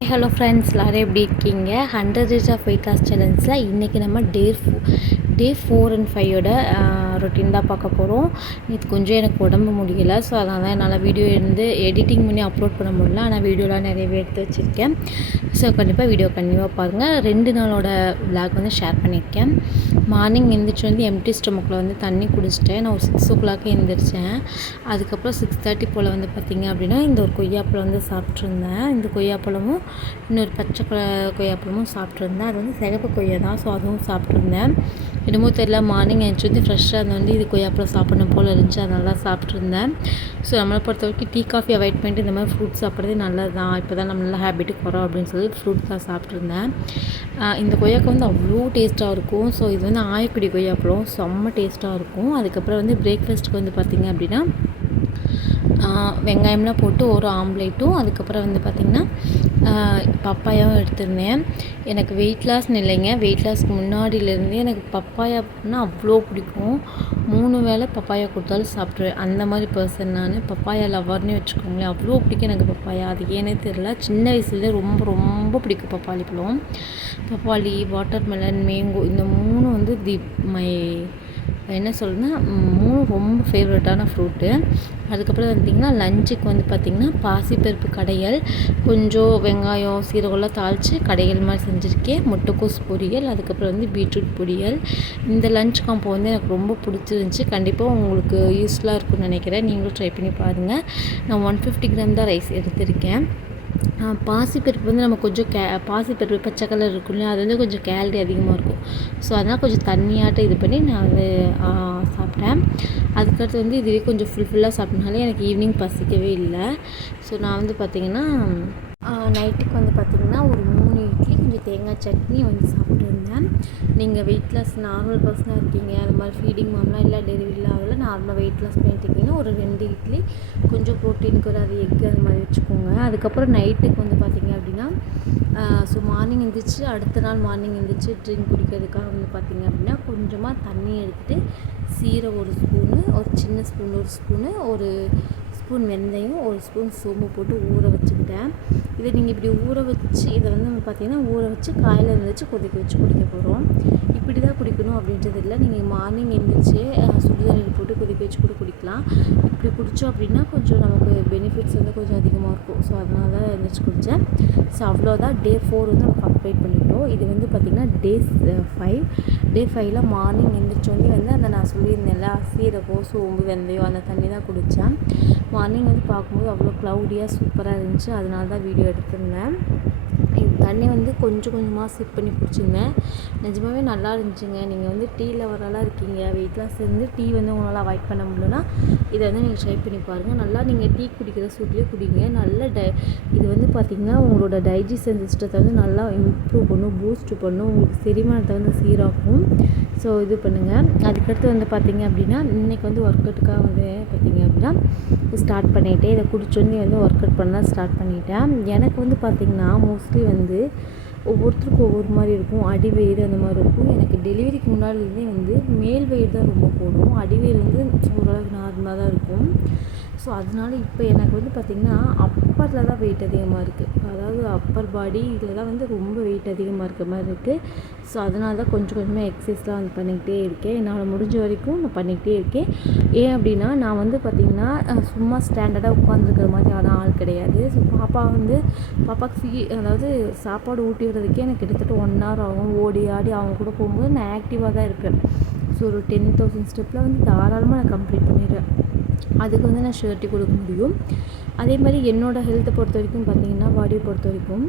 Hello friends, எல்லோரும் எப்படி இருக்கீங்க? 100 டேஸ் ஆஃப் வெயிட் லாஸ் சேலஞ்சில் இன்றைக்கி நம்ம டே 4 அண்ட் 5ஓட ரொட்டீன் தான் பார்க்க போகிறோம். நேற்று கொஞ்சம் எனக்கு உடம்பு முடியலை, ஸோ அதனால தான் என்னால் வீடியோ எடிட்டிங் பண்ணி அப்லோட் பண்ண முடியல. ஆனால் வீடியோலாம் நிறையவே எடுத்து வச்சுருக்கேன். ஸோ கண்டிப்பாக வீடியோ கண்டிப்பாக பாருங்கள். 2 நாளோட விளாக் வந்து ஷேர் பண்ணியிருக்கேன். மார்னிங் எழுந்திரிச்சு வந்து எம்டி ஸ்டொமக்கில் வந்து தண்ணி குடிச்சிட்டேன். நான் ஒரு 6 ஓ கிளாக் எழுந்திரிச்சேன். அதுக்கப்புறம் 6:30 போல் வந்து பார்த்திங்க அப்படின்னா இந்த ஒரு கொய்யாப்பழம் வந்து சாப்பிட்ருந்தேன். இந்த கொய்யாப்பழமும் இன்னொரு பச்சை கொய்யாப்பழமும் சாப்பிட்ருந்தேன். அது வந்து சிகப்பு கொய்யா தான், ஸோ அதுவும் சாப்பிட்ருந்தேன். என்னமோ தெரியல, மார்னிங் எழுந்துச்சி வந்து ஃப்ரெஷ்ஷாக அது வந்து இது கொய்யாப்பழம் சாப்பிடணும் போல் இருந்துச்சு, அதனால தான் சாப்பிட்ருந்தேன். ஸோ நம்மளை பொறுத்த வரைக்கும் டீ காஃபி அவாய்ட் பண்ணிட்டு இந்த மாதிரி ஃப்ரூட்ஸ் சாப்பிட்றதே நல்லது தான். இப்போ தான் நம்ம நல்ல ஹேபிட்டுக்கு வரோம் அப்படின்னு சொல்லி ஃப்ரூட்ஸ் தான் சாப்பிட்ருந்தேன். இந்த கொய்யாக்கா வந்து அவ்வளோ டேஸ்ட்டாக இருக்கும். ஸோ இது வந்து ஆயக்குடி கொய்யாப்பழம், செம்ம டேஸ்ட்டாக இருக்கும். அதுக்கப்புறம் வந்து பிரேக்ஃபாஸ்ட்டுக்கு வந்து பார்த்திங்க அப்படின்னா வெங்காயம்லாம் போட்டு ஒரு ஆம்லேட்டும், அதுக்கப்புறம் வந்து பார்த்திங்கன்னா பப்பாயாவும் எடுத்திருந்தேன். எனக்கு வெயிட் லாஸ்ன்னு இல்லைங்க, வெயிட் லாஸ்க்கு முன்னாடியிலேருந்தே எனக்கு பப்பாயானா அவ்வளோ பிடிக்கும். 3 வேளை பப்பாயா கொடுத்தாலும் சாப்பிட்ருவேன். அந்த மாதிரி பர்சன் நான். பப்பாயா லவர்னே வச்சுக்கோங்களேன். அவ்வளோ பிடிக்கும் எனக்கு பப்பாயா. அது ஏனே தெரியல, சின்ன வயசுலேயே ரொம்ப ரொம்ப பிடிக்கும் பப்பாளி பழம். பப்பாளி, வாட்டர்மெலன், மேங்கோ, இந்த 3 வந்து என்ன சொல்கிறதுன்னா 3 ரொம்ப ஃபேவரட்டான ஃப்ரூட்டு. அதுக்கப்புறம் பார்த்திங்கன்னா லஞ்சுக்கு வந்து பார்த்திங்கன்னா பாசிப்பருப்பு கடையல், கொஞ்சம் வெங்காயம் சீரகம்லாம் தாளித்து கடையல் மாதிரி செஞ்சுருக்கேன். முட்டைக்கோஸ் பொரியல், அதுக்கப்புறம் வந்து பீட்ரூட் பொரியல். இந்த லஞ்ச் காம்போ வந்து எனக்கு ரொம்ப பிடிச்சிருந்துச்சி. கண்டிப்பாக உங்களுக்கு யூஸ்ஃபுல்லாக இருக்கும்னு நினைக்கிறேன். நீங்களும் ட்ரை பண்ணி பாருங்கள். நான் 150 கிராம் தான் ரைஸ் எடுத்திருக்கேன். பாசிப்பருப்பு வந்து நம்ம கொஞ்சம் பாசிப்பருப்பு பச்சை கலர் இருக்கும் இல்லையா, அது வந்து கொஞ்சம் கேலரி அதிகமாக இருக்கும். ஸோ அதனால் கொஞ்சம் தண்ணியாட்டம் இது பண்ணி நான் வந்து சாப்பிட்டேன். அதுக்கடுத்து வந்து இதுவே கொஞ்சம் ஃபுல்லாக சாப்பிட்டனாலே எனக்கு ஈவினிங் பசிக்கவே இல்லை. ஸோ நான் வந்து பார்த்திங்கன்னா நைட்டுக்கு வந்து பார்த்திங்கன்னா ஒரு 3 இட்லி கொஞ்சம் தேங்காய் சட்னி வந்து சாப்பிட்ருந்தேன். நீங்கள் வெயிட் லாஸ் நார்மல் பர்சனாக இருக்கீங்க, அந்த மாதிரி ஃபீடிங் மாம்லாம் இல்லை, டெலிவரிலாம் ஆகலை, நார்மலாக வெயிட் லாஸ் பண்ணிட்டு இருக்கீங்கன்னா ஒரு 2 இட்லி கொஞ்சம் ப்ரோட்டீனுக்கு ஒரு அது எக்கு அந்த மாதிரி வச்சுக்கோங்க. அதுக்கப்புறம் நைட்டுக்கு வந்து பார்த்திங்க அப்படின்னா ஸோ மார்னிங் எழுந்திரிச்சு அடுத்த நாள் மார்னிங் எழுந்திரிச்சு ட்ரிங்க் குடிக்கிறதுக்காக வந்து பார்த்திங்க அப்படின்னா கொஞ்சமாக தண்ணி எடுத்துகிட்டு சீரகம் 1 ஸ்பூனு, ஒரு சின்ன ஸ்பூன் 1 ஸ்பூனு, ஒரு ஸ்பூன் வெந்தயம், 1 ஸ்பூன் சோம்பு போட்டு ஊற வச்சுக்கிட்டேன். இதை நீங்கள் இப்படி ஊற வச்சு இதை வந்து பார்த்திங்கன்னா ஊற வச்சு காலையில் எழுந்திரிச்சு கொதிக்க வச்சு குடிக்க போகிறோம். இப்படி தான் குடிக்கணும் அப்படின்றது இல்லை. நீங்கள் மார்னிங் எழுந்திரிச்சு சுடுதண்ணியில் போட்டு கொதிக்க வச்சு கூட குடிக்கலாம். இப்படி குடித்தோம் அப்படின்னா கொஞ்சம் நமக்கு பெனிஃபிட்ஸ் வந்து கொஞ்சம் அதிகமாக இருக்கும். ஸோ அதனால தான் எழுந்திரிச்சு குடித்தேன். ஸோ அவ்வளோதான். டே 4 வந்து நம்ம கம்ப்ளீட் பண்ணிட்டோம். இது வந்து பார்த்திங்கன்னா டே 5 மார்னிங் எழுந்திரிச்சோடனே வந்து அந்த நான் சொல்லியிருந்தேன்ல சீரகம், சோம்பு, வெந்தயம் அந்த தண்ணி தான் குடித்தேன். மார்னிங் வந்து பார்க்கும்போது அவ்வளோ க்ளவுடியாக சூப்பராக இருந்துச்சு. அதனால தான் வீடியோ எடுத்திருந்தேன். தண்ணி வந்து கொஞ்சம் கொஞ்சமாக சிப் பண்ணி குடிச்சிருந்தேன். நிஜமாகவே நல்லா இருந்துச்சுங்க. நீங்கள் வந்து டீ லவரெல்லாம் இருக்கீங்க, வெயிட் லாஸ் இருந்து டீ வந்து உங்களால் அவாய்ட் பண்ண முடியலன்னா இதை வந்து நீங்கள் ட்ரை பண்ணி பாருங்கள். நல்லா நீங்கள் டீ குடிக்கிற சூட்லேயே குடிங்க. நல்ல இது வந்து பார்த்திங்கன்னா உங்களோட டைஜஷன் சிஸ்டத்தை வந்து நல்லா இம்ப்ரூவ் பண்ணும், பூஸ்ட் பண்ணும், உங்களுக்கு செரிமானத்தை வந்து சீராக்கும். ஸோ இது பண்ணுங்கள். அதுக்கடுத்து வந்து பார்த்திங்க அப்படின்னா இன்றைக்கி வந்து ஒர்க் அவுட்டுக்காக வந்து பார்த்திங்க அப்படின்னா ஸ்டார்ட் பண்ணிவிட்டேன். இதை குடிச்சோன்னே வந்து ஒர்க் அவுட் பண்ண ஸ்டார்ட் பண்ணிவிட்டேன். எனக்கு வந்து பார்த்திங்கன்னா மோஸ்ட்லி வந்து ஒவ்வொருத்தருக்கும் ஒவ்வொரு மாதிரி இருக்கும். அடிவயிறு அந்த மாதிரி இருக்கும். எனக்கு டெலிவரிக்கு முன்னாடிலேருந்தே வந்து மேல் வயிறு தான் ரொம்ப போடும். அடிவயிறு வந்து ஓரளவுக்கு நார்மலாக தான் இருக்கும். ஸோ அதனால இப்போ எனக்கு வந்து பார்த்திங்கன்னா அப்பரில் தான் வெயிட் அதிகமாக இருக்குது. அதாவது அப்பர் பாடி இதில் தான் வந்து ரொம்ப வெயிட் அதிகமாக இருக்க மாதிரி இருக்குது. ஸோ அதனால தான் கொஞ்சம் கொஞ்சமாக எக்ஸசைஸ்லாம் வந்து பண்ணிக்கிட்டே இருக்கேன். என்னால் முடிஞ்ச வரைக்கும் நான் பண்ணிக்கிட்டே இருக்கேன். ஏன் அப்படின்னா நான் வந்து பார்த்திங்கன்னா சும்மா ஸ்டாண்டர்டாக உட்காந்துருக்கிற மாதிரி ஆள் கிடையாது. ஸோ பாப்பாவுக்கு அதாவது சாப்பாடு ஊட்டி விடுறதுக்கே எனக்கு கிட்டத்தட்ட 1 hour ஆகும். ஓடி ஆடி அவங்க கூட போகும்போது நான் ஆக்டிவாக தான் இருப்பேன். ஸோ ஒரு 10,000 ஸ்டெப்பில் வந்து தாராளமாக நான் கம்ப்ளீட் பண்ணிடுவேன். அதுக்கு வந்து நான் ஷூரிட்டி கொடுக்க முடியும். அதே மாதிரி என்னோடய ஹெல்த்தை பொறுத்த வரைக்கும் பார்த்திங்கன்னா பாடியை பொறுத்த வரைக்கும்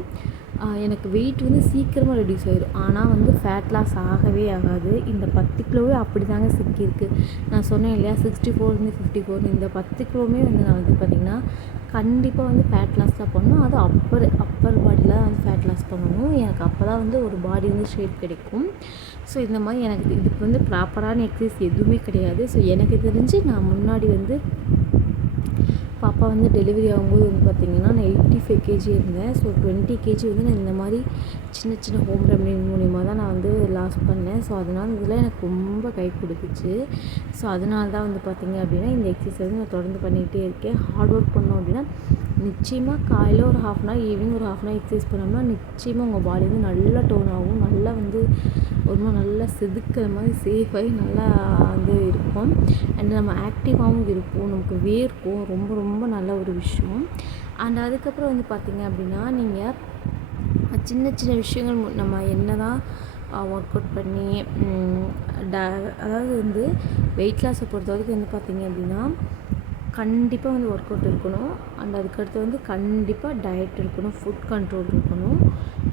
எனக்கு வெயிட் வந்து சீக்கிரமாக ரெடியூஸ் ஆகிடும். ஆனால் வந்து ஃபேட் லாஸ் ஆகவே ஆகாது. இந்த 10 கிலோவே அப்படி தாங்க சிக்கியிருக்கு. நான் சொன்னேன் இல்லையா 64 54 இந்த 10 கிலோவுமே வந்து நான் வந்து பார்த்திங்கன்னா கண்டிப்பாக வந்து ஃபேட் லாஸ் தான் பண்ணணும். அது அப்பர் பாடியில் வந்து ஃபேட் லாஸ் பண்ணணும். எனக்கு அப்போ தான் வந்து ஒரு பாடி வந்து ஷேப் கிடைக்கும். ஸோ இந்த மாதிரி எனக்கு இதுக்கு வந்து ப்ராப்பரான எக்ஸசைஸ் எதுவுமே கிடையாது. ஸோ எனக்கு தெரிஞ்சு நான் முன்னாடி வந்து பாப்பா வந்து டெலிவரி ஆகும்போது வந்து பார்த்திங்கன்னா நான் 85 கேஜி இருந்தேன். ஸோ 20 கேஜி வந்து நான் இந்த மாதிரி சின்ன சின்ன ஹோம் ரெமெடி மூலிமா தான் நான் வந்து லாஸ் பண்ணேன். ஸோ அதனால் இதில் எனக்கு ரொம்ப கை கொடுத்துச்சு. ஸோ அதனால தான் வந்து பார்த்திங்க அப்படின்னா இந்த எக்ஸசைஸ் வந்து நான் தொடர்ந்து பண்ணிக்கிட்டே இருக்கேன். ஹார்ட் ஒர்க் பண்ணோம் அப்படின்னா நிச்சயமாக காலையில் ஒரு 1/2 அன் ஹவர், ஈவினிங் ஒரு 1/2 அன் ஹவர் எக்ஸசைஸ் பண்ணோம்னா நிச்சயமாக உங்கள் பாடி வந்து நல்லா டோன் ஆகும். நல்லா வந்து ஒரு மாதிரி நல்லா செதுக்கிற மாதிரி சேஃபாகி நல்லா வந்து இருக்கும். அண்ட் நம்ம ஆக்டிவாகவும் இருப்போம், நமக்கு வேர்க்கும். ரொம்ப ரொம்ப நல்ல ஒரு விஷயம். அண்ட் அதுக்கப்புறம் வந்து பார்த்திங்க அப்படின்னா, நீங்கள் சின்ன சின்ன விஷயங்கள் நம்ம என்ன தான் ஒர்க் அவுட் பண்ணி அதாவது வந்து வெயிட் லாஸை பொறுத்த வரைக்கும் வந்து பார்த்திங்க அப்படின்னா, கண்டிப்பாக வந்து ஒர்க் அவுட் இருக்கணும். அண்ட் அதுக்கடுத்து வந்து கண்டிப்பாக டயட் இருக்கணும், ஃபுட் கண்ட்ரோல் இருக்கணும்.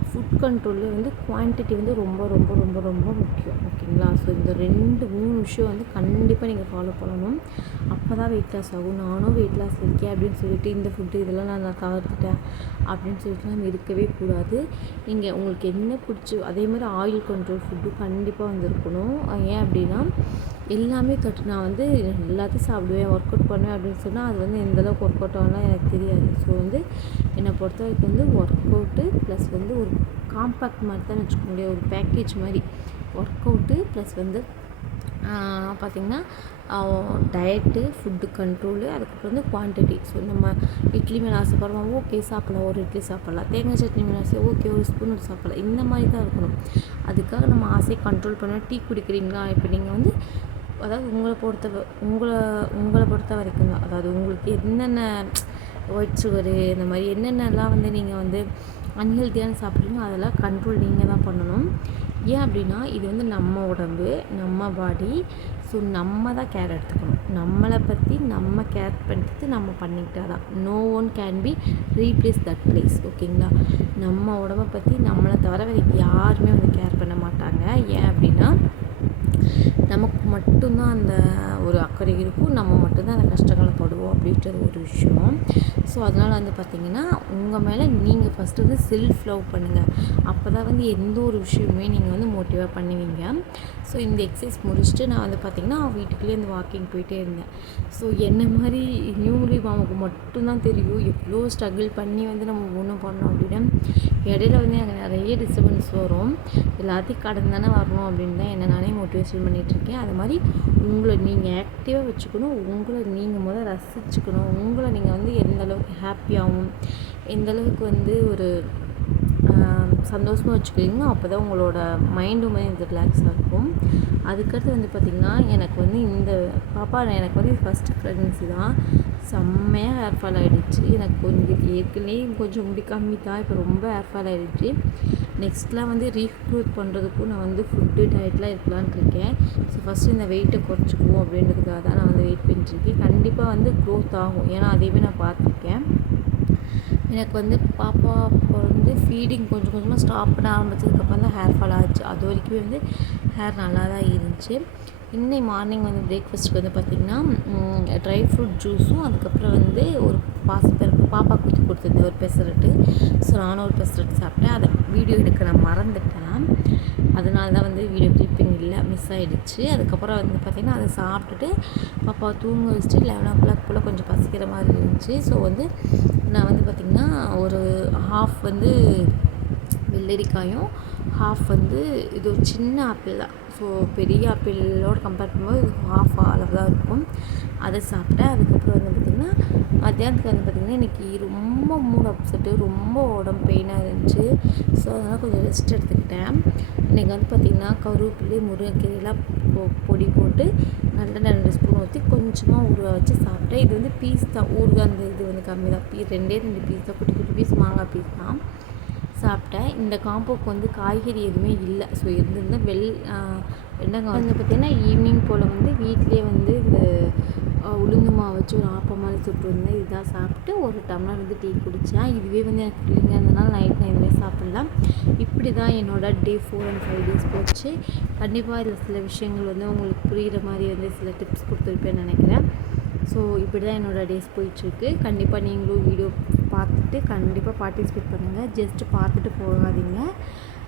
ஃபுட் கண்ட்ரோல்லே வந்து குவான்டிட்டி வந்து ரொம்ப ரொம்ப ரொம்ப ரொம்ப முக்கியம். ஓகேங்களா? ஸோ இந்த 2-3 விஷயம் வந்து கண்டிப்பாக நீங்கள் ஃபாலோ பண்ணணும். அப்போ தான் வெயிட் லாஸ் ஆகும். நானும் வெயிட் லாஸ் இருக்கேன் அப்படின்னு சொல்லிட்டு இந்த ஃபுட்டு இதெல்லாம் நான் தவிர்த்துட்டேன் அப்படின்னு சொல்லிட்டு நம்ம இருக்கவே கூடாது. நீங்கள் உங்களுக்கு என்ன பிடிச்சி அதே மாதிரி ஆயில் கண்ட்ரோல் ஃபுட்டு கண்டிப்பாக வந்து இருக்கணும். ஏன் அப்படின்னா, எல்லாமே நான் வந்து எல்லாத்தையும் சாப்பிடுவேன், ஒர்க் அவுட் பண்ணுவேன் அப்படின்னு சொன்னால் அது வந்து எந்தளவுக்கு ஒர்க் அவுட் ஆகலாம் எனக்கு தெரியாது. ஸோ வந்து என்னை பொறுத்த வரைக்கும் வந்து ஒர்க் அவுட்டு ப்ளஸ் வந்து ஒரு காம்பேக்ட் மாதிரி தான் வச்சுக்க முடியாது, ஒரு பேக்கேஜ் மாதிரி. ஒர்க் அவுட்டு ப்ளஸ் வந்து பார்த்திங்கன்னா டயட்டு, ஃபுட்டு கண்ட்ரோலு, அதுக்கப்புறம் வந்து குவான்டிட்டி. ஸோ நம்ம இட்லி மேலே ஆசைப்படுறோம், ஓகே சாப்பிட்லாம், ஒரு இட்லி சாப்பிட்லாம். தேங்காய் சட்னி மேலே ஆசை, ஓகே ஒரு ஸ்பூன் சாப்பிட்லாம். இந்த மாதிரி தான் இருக்கணும். அதுக்காக நம்ம ஆசையை கண்ட்ரோல் பண்ண. டீ குடிக்கிறீங்களா, இப்போ நீங்கள் வந்து அதாவது உங்களை பொறுத்த வரைக்கும் தான். அதாவது உங்களுக்கு என்னென்ன ஒயிட் சுகரு இந்த மாதிரி என்னென்னலாம் வந்து நீங்கள் வந்து அன்ஹெல்த்தியான சாப்பிட்றீங்களோ அதெல்லாம் கண்ட்ரோல் நீங்கள் தான் பண்ணணும். ஏன் அப்படின்னா, இது வந்து நம்ம உடம்பு, நம்ம பாடி. ஸோ நம்ம தான் கேர் எடுத்துக்கணும். நம்மளை பற்றி நம்ம கேர் பண்ணிட்டு நம்ம பண்ணிக்கிட்டா தான். No one can be replace that place. ஓகேங்களா? நம்ம உடம்பை பற்றி நம்மளை தவிர வேறு யாருமே வந்து கேர் பண்ண மாட்டாங்க. ஏன் அப்படின்னா, நமக்கு மட்டும்தான் அந்த ஒரு அக்கறை இருக்கும், நம்ம மட்டும்தான் அந்த கஷ்டங்களை படுவோம் அப்படின்றது ஒரு விஷயம். ஸோ அதனால் வந்து பார்த்திங்கன்னா, உங்கள் மேலே நீங்கள் ஃபஸ்ட்டு வந்து செல்ஃப் லவ் பண்ணுங்கள். அப்போ தான் வந்து எந்த ஒரு விஷயமே நீங்கள் வந்து மோட்டிவாக பண்ணுவீங்க. ஸோ இந்த எக்ஸசைஸ் முடிச்சுட்டு நான் வந்து பார்த்திங்கன்னா வீட்டுக்குள்ளேயே வந்து வாக்கிங் போயிட்டே இருந்தேன். ஸோ என்ன மாதிரி நியூலி மாமாவுக்கு மட்டும்தான் தெரியும் எவ்வளோ ஸ்ட்ரகிள் பண்ணி வந்து நம்ம ஒன்றும் பண்ணோம் அப்படின்னு. இடையில வந்து எனக்கு நிறைய டிஸ்டர்பன்ஸ் வரும். எல்லாத்தையும் கடந்து தானே வரணும் அப்படின்னு தான் என்ன நானே மோட்டிவேஷன் பண்ணிகிட்ருக்கேன். அது மாதிரி உங்களை நீங்கள் ஆக்டிவாக வச்சுக்கணும். உங்களை நீங்கள் முதல்ல ரசிச்சுக்கணும். உங்களை நீங்கள் வந்து எந்தளவுக்கு ஹாப்பியாகவும் எந்தளவுக்கு வந்து ஒரு சந்தோஷமாக வச்சுக்கிறீங்களோ அப்போ தான் உங்களோட மைண்டும் வந்து ரிலாக்ஸாக இருக்கும். அதுக்கடுத்து வந்து பார்த்திங்கன்னா, எனக்கு வந்து இந்த பாப்பா எனக்கு வந்து ஃபஸ்ட்டு ப்ரெக்னன்சி தான். செம்மையாக ஹேர் ஃபால் ஆகிடுச்சு. எனக்கு கொஞ்சம் ஏற்கனவே கொஞ்சம் முடி கம்மி தான், இப்போ ரொம்ப ஹேர் ஃபால் ஆகிடுச்சு. நெக்ஸ்ட்லாம் வந்து ரீக்ரூட் பண்ணுறதுக்கும் நான் வந்து ஃபுட்டு டயட்லாம் இருக்கலான்னு இருக்கேன். ஸோ ஃபஸ்ட்டு இந்த வெயிட்டை குறைச்சிக்குவோம் அப்படின்றதுக்காக தான் நான் வந்து வெயிட் பண்ணிட்டுருக்கேன். கண்டிப்பாக வந்து க்ரோத் ஆகும். ஏன்னா அதையுமே நான் பார்த்துருக்கேன். எனக்கு வந்து பாப்பா பிறந்து ஃபீடிங் கொஞ்சம் கொஞ்சமாக ஸ்டாப் பண்ண ஆரம்பித்ததுக்கப்புறம் தான் ஹேர் ஃபால் ஆச்சு. அது வரைக்குமே வந்து ஹேர் நல்லா தான் இருந்துச்சு. இன்னைக்கு மார்னிங் வந்து பிரேக்ஃபாஸ்ட்டுக்கு வந்து பார்த்திங்கன்னா ட்ரை ஃப்ரூட் ஜூஸும் அதுக்கப்புறம் வந்து ஒரு பாசிப்பருப்பு பாப்பா குத்தி கொடுத்துருந்தேன், ஒரு பெசரட்டு. ஸோ நானும் ஒரு பெசரட்டு சாப்பிட்டேன். அதை வீடியோ எடுக்க நான் மறந்துட்டேன். அதனால தான் வந்து வீடியோ கிளிப்பிங் இல்லை, மிஸ் ஆகிடுச்சு. அதுக்கப்புறம் வந்து பார்த்திங்கன்னா அதை சாப்பிட்டுட்டு பாப்பாவை தூங்க வச்சுட்டு 11 போல் கொஞ்சம் பசிக்கிற மாதிரி இருந்துச்சு. ஸோ வந்து நான் வந்து பார்த்திங்கன்னா ஒரு ஹாஃப் வந்து வெள்ளரிக்காயும் ஹாஃப் வந்து இது ஒரு சின்ன ஆப்பிள் தான். ஸோ பெரிய ஆப்பிளோடு கம்பேர் பண்ணும்போது இது ஹாஃப் அளவு தான் இருக்கும். அதை சாப்பிட்டேன். அதுக்கப்புறம் வந்து பார்த்திங்கன்னா மத்தியானத்துக்கு வந்து பார்த்திங்கன்னா இன்றைக்கி ரொம்ப மூட் அப்செட்டு, ரொம்ப உடம்பு பெயினாக இருந்துச்சு. ஸோ அதனால் கொஞ்சம் ரெஸ்ட் எடுத்துக்கிட்டேன். இன்றைக்கி வந்து பார்த்திங்கன்னா கருவேப்பிலை, முருங்கைக்கீரைலாம் பொடி போட்டு நல்லா 2 ஸ்பூன் ஊற்றி கொஞ்சமாக ஊற வச்சு சாப்பிட்டேன். இது வந்து பீஸ் தான், ஊறுகாய் அந்த இது வந்து கம்மி தான். 2 பீஸ் தான், குட்டி குட்டி பீஸ் மாங்காய் பீஸ் தான் சாப்பிட்டேன். இந்த காம்போக்கு வந்து காய்கறி எதுவுமே இல்லை. ஸோ இருந்திருந்தால் வெண்டைக்காய் வந்து பார்த்திங்கன்னா ஈவினிங் போல் வந்து வீட்டிலே வந்து இந்த உளுந்து மாவு வச்சு ஒரு ஆப்பம் மாதிரி சுட்டுருந்தேன். இதாக சாப்பிட்டு ஒரு டம்ளர் வந்து டீ குடித்தேன். இதுவே வந்து எனக்கு ஃபில்லிங்காக இருந்ததுனால நைட் நான் எதுவுமே சாப்பிட்லாம். இப்படி தான் என்னோடய டே 4 and 5 days போச்சு. கண்டிப்பாக இதில் சில விஷயங்கள் வந்து உங்களுக்கு புரிகிற மாதிரி வந்து சில டிப்ஸ் கொடுத்துருப்பேன்னு நினைக்கிறேன். ஸோ இப்படி தான் என்னோடய டேஸ் போயிட்டுருக்கு. கண்டிப்பாக நீங்களும் வீடியோ பார்த்துட்டு கண்டிப்பாக பார்ட்டிசிபேட் பண்ணுங்கள். ஜஸ்ட்டு பார்த்துட்டு போகாதீங்க.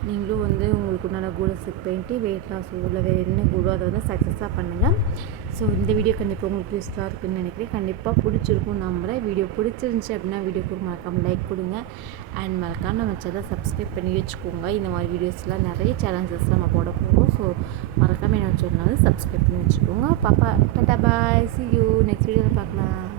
நீங்களும் வந்து உங்களுக்கு உண்டான கோலை செட் பண்ணிட்டு வெயிட் லாஸ் இல்லை வேறு என்ன கோலோ அதை வந்து சக்ஸஸாக பண்ணுங்கள். ஸோ இந்த வீடியோ கண்டிப்பாக உங்களுக்கு யூஸ்ஃபுல்லாக இருக்குன்னு நினைக்கிறேன். கண்டிப்பாக பிடிச்சிருக்கும் நம்புகிறேன். வீடியோ பிடிச்சிருந்துச்சி அப்படின்னா வீடியோக்கு மறக்காமல் லைக் கொடுங்க. அண்ட் மறக்காமல் நம்ம சேனல் சப்ஸ்கிரைப் பண்ணி வச்சுக்கோங்க. இந்த மாதிரி வீடியோஸ்லாம் நிறைய சேலஞ்சஸ் நம்ம போட போகிறோம். ஸோ மறக்காமல் என்ன சேனல் சப்ஸ்கிரைப் பண்ணி வச்சுக்கோங்க. பாப்பா டாடா பாய், see you நெக்ஸ்ட் வீடியோவில் பார்க்கலாம்.